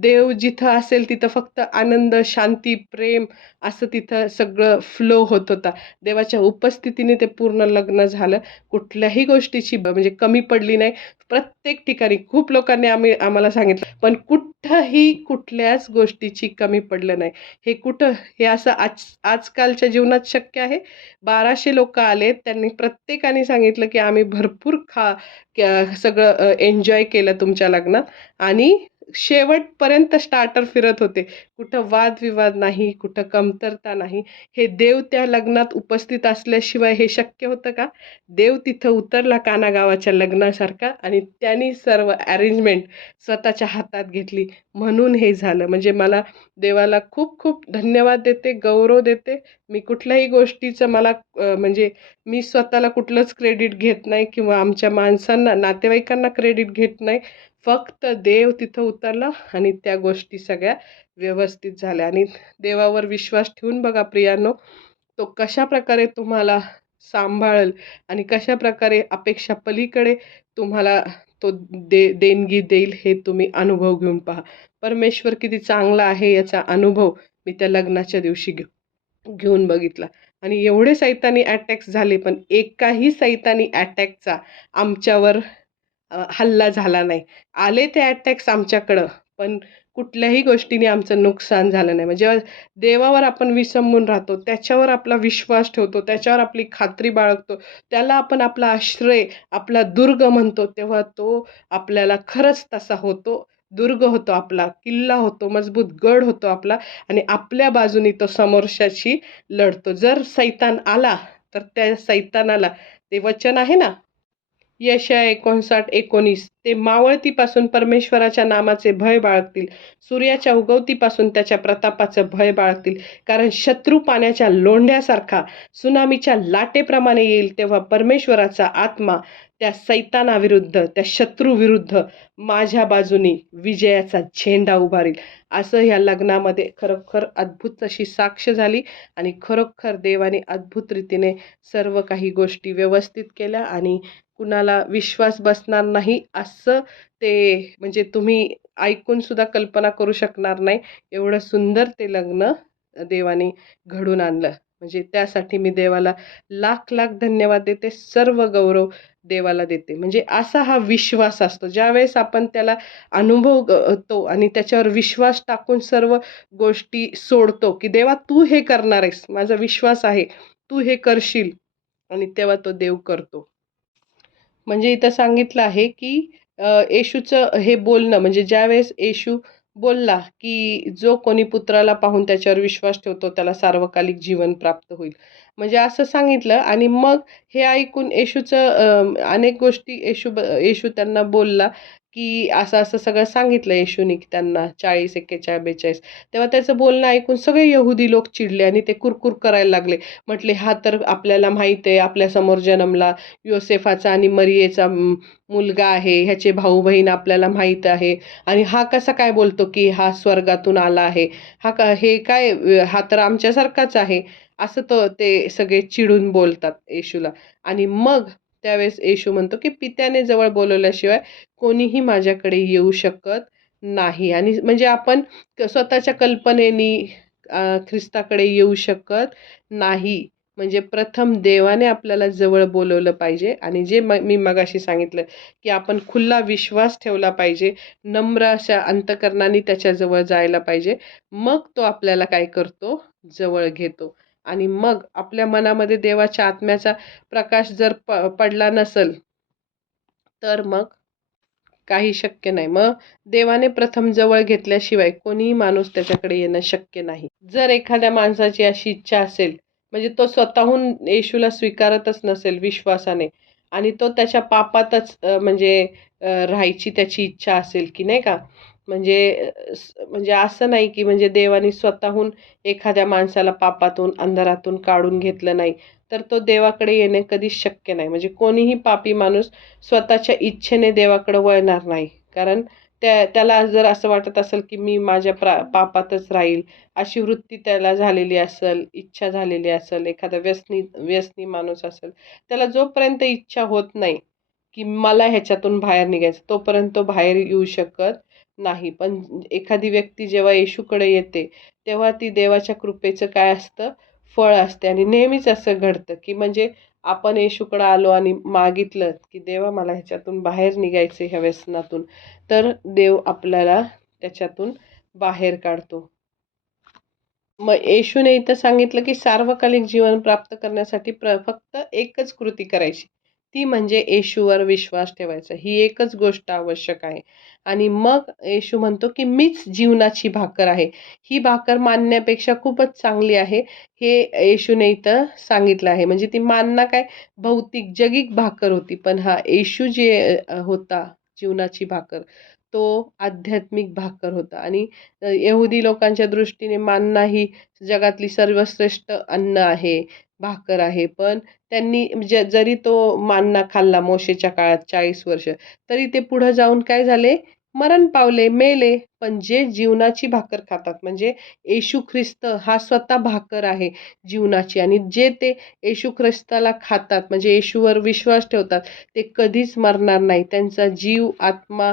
देव जिथं असेल तिथं फक्त आनंद, शांती, प्रेम असं तिथं सगळं फ्लो होत होता. देवाच्या उपस्थितीने ते पूर्ण लग्न झालं. कुठल्याही गोष्टीची म्हणजे कमी पडली नाही. प्रत्येक ठिकाणी खूप लोकांनी आम्हाला सांगितलं, पण कुठंही कुठल्याच गोष्टीची कमी पडलं नाही. हे कुठं हे असं आजकालच्या जीवनात शक्य आहे? 1200 लोकं आले. त्यांनी प्रत्येकाने सांगितलं, की आम्ही भरपूर सगळं एन्जॉय केलं तुमच्या लग्नात आणि शेवटपर्यंत स्टार्टर फिरत होते. कुठं वादविवाद नाही, कुठं कमतरता नाही. हे देव त्या लग्नात उपस्थित असल्याशिवाय हे शक्य होतं का? देव तिथं उतरला काना गावाच्या लग्नासारखा आणि त्यांनी सर्व अरेंजमेंट स्वतःच्या हातात घेतली. म्हणून हे झालं. म्हणजे मला देवाला खूप खूप धन्यवाद देते, गौरव देते. मी कुठल्याही गोष्टीचं म्हणजे मी स्वतःला कुठलंच क्रेडिट घेत नाही किंवा आमच्या माणसांना, नातेवाईकांना क्रेडिट घेत नाही. फक्त देव तिथं उतरला आणि त्या गोष्टी सगळ्या व्यवस्थित झाल्या आणि देवावर विश्वास ठेवून बघा प्रियांनो, तो कशाप्रकारे तुम्हाला सांभाळेल आणि कशाप्रकारे अपेक्षा पलीकडे तुम्हाला तो देणगी देईल हे तुम्ही अनुभव घेऊन पहा. परमेश्वर किती चांगला आहे याचा अनुभव मी त्या लग्नाच्या दिवशी घेऊन बघितला आणि एवढे सैतानी अटॅक्स झाले, पण एकाही सैतानी अटॅकचा आमच्यावर हल्ला झाला नाही. आले ते अटॅक्स आमच्याकडं, पण कुठल्याही गोष्टीने आमचं नुकसान झालं नाही. म्हणजे देवावर आपण विसंबून राहतो, त्याच्यावर आपला विश्वास ठेवतो, त्याच्यावर आपली खात्री बाळगतो, त्याला आपण आपला आश्रय, आपला दुर्ग म्हणतो, तेव्हा तो आपल्याला खरंच तसा होतो. दुर्ग होतो आपला, किल्ला होतो, मजबूत गड होतो आपला आणि आपल्या बाजूनी तो समोरच्याशी लढतो. जर सैतान आला, तर त्या सैतानाला ते वचन आहे ना, यशाया 59:19 ते मावळतीपासून परमेश्वराच्या नामाचे भय बाळगतील. सूर्याच्या उगवतीपासून त्याच्या प्रतापाचं भय बाळगतील. कारण शत्रू पाण्याच्या लोंढ्यासारखा सुनामीच्या लाटेप्रमाणे येईल, तेव्हा परमेश्वराचा आत्मा त्या सैतानाविरुद्ध, त्या शत्रूविरुद्ध माझ्या बाजूनी विजयाचा झेंडा उभारेल. असं ह्या लग्नामध्ये खरोखर अद्भुत अशी साक्ष झाली आणि खरोखर देवाने अद्भुत रीतीने सर्व काही गोष्टी व्यवस्थित केल्या आणि कुणाला विश्वास बसणार नाही असं ते म्हणजे तुम्ही ऐकून सुद्धा कल्पना करू शकणार नाही. एवढं सुंदर ते लग्न देवाने घडवून आणलं. म्हणजे त्यासाठी मी देवाला लाख लाख धन्यवाद देते. सर्व गौरव देवाला देते. म्हणजे असा हा विश्वास असतो. ज्यावेळेस आपण त्याला तो आणि त्याच्यावर विश्वास टाकून सर्व गोष्टी सोडतो, की देवा तू हे करणार आहेस. माझा विश्वास आहे. तू हे करशील आणि तेव्हा तो देव करतो. म्हणजे इथं सांगितलं आहे, की येशूचं हे बोलणं म्हणजे ज्यावेळेस येशू बोलला, की जो कोणी पुत्राला पाहून त्याच्यावर विश्वास ठेवतो त्याला सार्वकालिक जीवन प्राप्त होईल. म्हणजे असं सांगितलं आणि मग हे ऐकून अनेक गोष्टी येशू त्यांना बोलला, की असं-असं सगळं सांगितलं येशूनी त्यांना 40, 41, 42. तेव्हा त्याचं बोलणं ऐकून सगळे यहुदी लोक चिडले आणि ते कुरकुर करायला लागले. म्हटले, "हा तर आपल्याला माहीत आहे, आपल्यासमोर जन्मला. योसेफाचा आणि मरियेचा मुलगा आहे. ह्याचे भाऊ-बहीण आपल्याला माहीत आहे आणि हा कसा काय बोलतो, की हा स्वर्गातून आला आहे? हे काय हा तर आमच्यासारखाच आहे." असं ते सगळे चिडून बोलतात येशूला आणि मग त्यावेळेस येशू म्हणतो, की पित्याने जवळ बोलवल्याशिवाय कोणीही माझ्याकडे येऊ शकत नाही आणि म्हणजे आपण स्वतःच्या कल्पनेनी ख्रिस्ताकडे येऊ शकत नाही. म्हणजे प्रथम देवाने आपल्याला जवळ बोलवलं पाहिजे आणि जे मी मगाशी सांगितलं, की आपण खुला विश्वास ठेवला पाहिजे. नम्र अशा अंतःकरणाने त्याच्याजवळ जायला पाहिजे. मग तो आपल्याला काय करतो? जवळ घेतो आणि मग आपल्या मनामध्ये देवाच्या आत्म्याचा प्रकाश जर पडला नसेल, तर मग काही शक्य नाही. मग देवाने प्रथम जवळ घेतल्याशिवाय कोणीही माणूस त्याच्याकडे येणं शक्य नाही. जर एखाद्या माणसाची अशी इच्छा असेल, म्हणजे तो स्वतःहून येशूला स्वीकारतच नसेल विश्वासाने आणि तो त्याच्या पापातच राहायची त्याची इच्छा असेल, की नाही का? म्हणजे असं नाही, की म्हणजे देवाने स्वतःहून एखाद्या माणसाला पापातून, अंधारातून काढून घेतलं नाही, तर तो देवाकडे येणे कधीच शक्य नाही. म्हणजे कोणीही पापी माणूस स्वतःच्या इच्छेने देवाकडे वळणार नाही. कारण त्याला जर असं वाटत असेल, की मी माझ्या पापातच राहील, अशी वृत्ती त्याला झालेली असेल, इच्छा झालेली असेल, एखादा व्यसनी माणूस असेल, त्याला जोपर्यंत इच्छा होत नाही, की मला ह्याच्यातून बाहेर निघायचं, तोपर्यंत तो बाहेर येऊ शकत नाही. पण एखादी व्यक्ती जेव्हा येशूकडे येते, तेव्हा ती देवाच्या कृपेचं काय असतं, फळ असते आणि नेहमीच असं घडतं, की म्हणजे आपण येशूकडे आलो आणि मागितलं, की देवा मला ह्याच्यातून बाहेर निघायचं ह्या व्यसनातून, तर देव आपल्याला त्याच्यातून बाहेर काढतो. मग येशूने इथं सांगितलं, की सार्वकालिक जीवन प्राप्त करण्यासाठी फक्त एकच कृती करायची. ती म्हणजे येशूवर विश्वास ठेवायचा. ही एकच गोष्ट आवश्यक आहे. आणि मग येशू म्हणतो, की मीच जीवनाची भाकर आहे. ही भाकर मानण्यापेक्षा खूपच चांगली आहे. हे येशूने इथं सांगितलं आहे. म्हणजे ती मानना काय भौतिक, जगिक भाकर होती. पण हा येशू जे होता जीवनाची भाकर, तो आध्यात्मिक भाकर होता आणि यहुदी लोकांच्या दृष्टीने मान्ना ही जगातली सर्वश्रेष्ठ अन्न आहे, भाकर आहे. पण त्यांनी जरी तो मान्ना खाल्ला मोशेच्या काळात 40 वर्ष, तरी ते पुढे जाऊन काय झाले? मरण पावले, मेले. पण जे जीवनाची भाकर खातात म्हणजे येशू ख्रिस्त हा स्वतः भाकर आहे जीवनाची आणि जे ते येशू ख्रिस्ताला खातात म्हणजे येशूवर विश्वास ठेवतात, ते कधीच मरणार नाही. त्यांचा जीव, आत्मा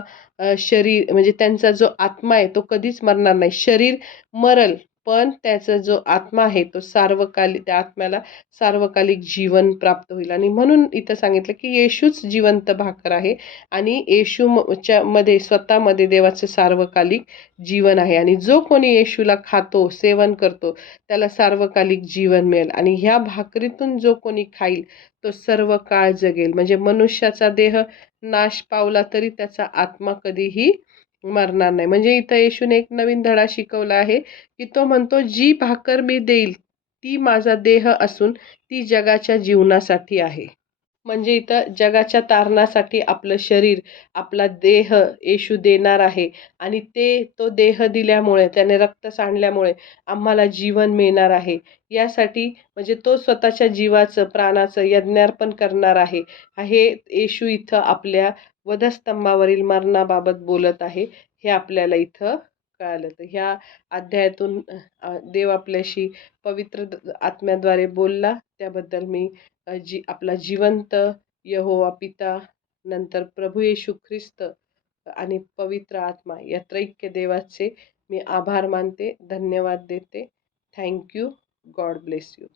शरीर म्हणजे त्यांचा जो आत्मा आहे तो कधीच मरणार नाही. शरीर मरल, पण त्याचा जो आत्मा आहे तो त्या आत्म्याला सार्वकालिक जीवन प्राप्त होईल आणि म्हणून इथं सांगितलं, की येशूच जिवंत भाकर आहे आणि मध्ये स्वतःमध्ये देवाचं सार्वकालिक जीवन आहे आणि जो कोणी येशूला खातो, सेवन करतो, त्याला सार्वकालिक जीवन मिळेल आणि ह्या भाकरीतून जो कोणी खाईल, तो सर्व काळ जगेल. म्हणजे मनुष्याचा देह नाश पावला तरी त्याचा आत्मा कधीही मरणार नाही. म्हणजे इथं येशूने एक नवीन धडा शिकवला आहे, की तो म्हणतो, "जी भाकर मी देईल, ती माझा देह असून ती जगाच्या जीवनासाठी आहे." म्हणजे इथं जगाच्या तारणासाठी आपलं शरीर, आपला देह येशू देणार आहे आणि तो देह दिल्यामुळे, त्याने रक्त सांडल्यामुळे आम्हाला जीवन मिळणार आहे. यासाठी म्हणजे तो स्वतःच्या जीवाचं, प्राणाचं यज्ञार्पण करणार आहे. हे येशू इथं आपल्या वधस्तंभावरील मरणाबाबत बोलत आहे. हे आपल्याला इथं कळालं. तर ह्या अध्यायातून देव आपल्याशी पवित्र आत्म्याद्वारे बोलला. त्याबद्दल मी आपला जिवंत यहोवा पिता, नंतर प्रभू येशू ख्रिस्त आणि पवित्र आत्मा या त्रैक्य देवाचे मी आभार मानते, धन्यवाद देते. Thank you. God bless you.